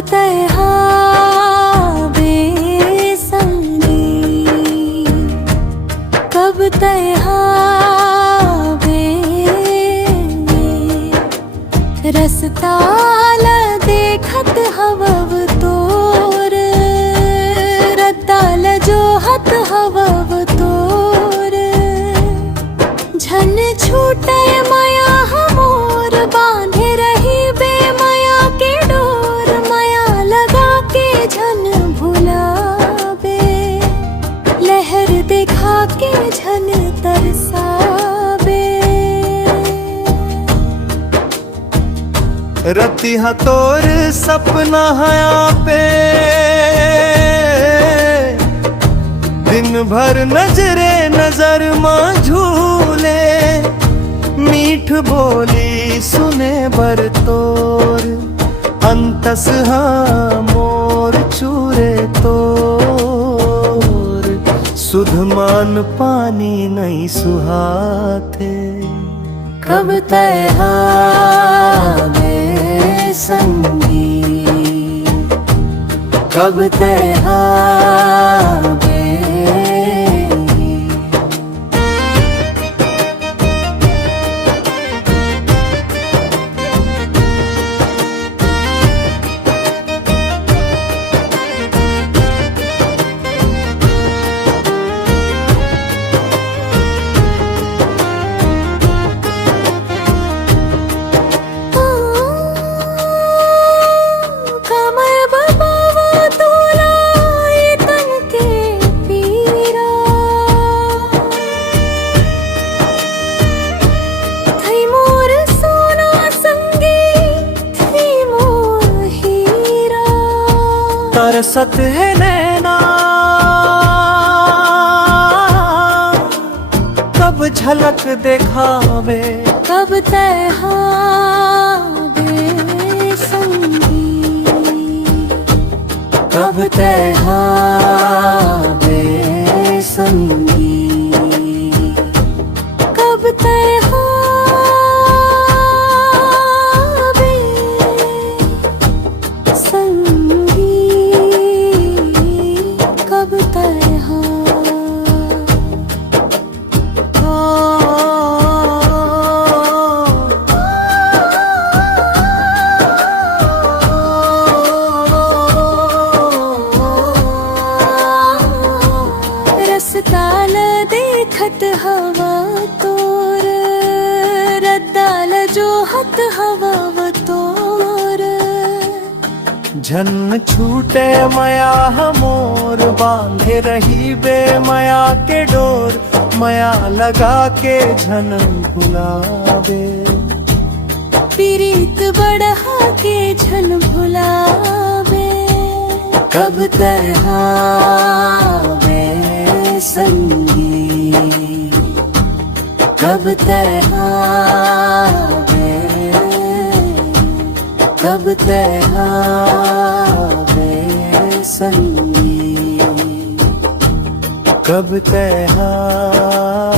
तय हावे संगी, कब तय हावे रसताल देखत हवव तोर, रताल जोहत हवव तोर। झन छूटे माया हमोर, बांधे रही बे माया के डोर। माया लगा के झन भुलावे, लहर देखा के झन तरसावे। रतिहा तोर सपना हया पे, दिन भर नजरे नजर मां झूले। मीठ बोली सुने बर तोर, अंतस हाँ मोर चूरे तोर। सुधमान पानी नहीं सुहाते, कब तय हावे संगी, कब तय हावे। तरसत है नैना, कब झलक दिखावे। कब तय हावे संगी, कब तय हावे संगी, कब तय हावे संगी, कब तय रसताल देखत हवा तोर, रताल जोहत हवा तोर। झन छूटे माया हमोर, बांधे रही बे माया के डोर। माया लगा के झन भुलावे, पीरीत बढ़ा के झन भुलावे। कब तय हावे संगी, कब तय हावे, कब तय हावे संगी, कब तय हावे।